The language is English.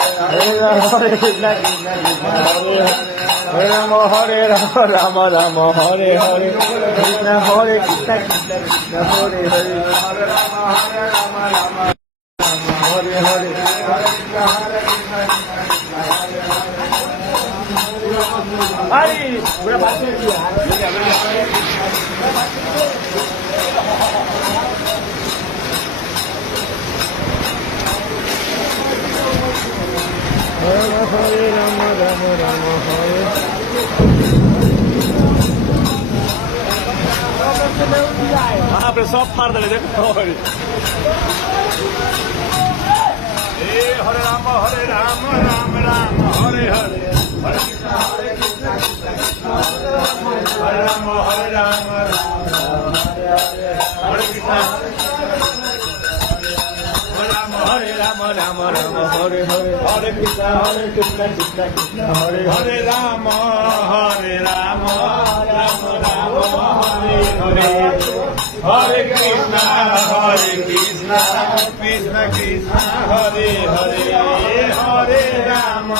Hare Krishna Krishna Krishna Hare Rama Hare Rama Rama Rama Hare Hare Krishna Hare Krishna Krishna Krishna Hare Hare Hare Rama Hare Rama Rama Hare Hare Hare पूरा बात कर दिया Hare Rama Rama Rama Hare हाँ पे सब फाड़ दे देखो हरे हरे राम राम राम हरे हरे हरे कृष्ण हरे राम हरे राम हरे कृष्ण हरे राम राम राम हरे हरे हरे कृष्ण कृष्ण कृष्ण हरे हरे राम राम राम हरे हरे हरे कृष्ण कृष्ण कृष्ण हरे हरे हरे राम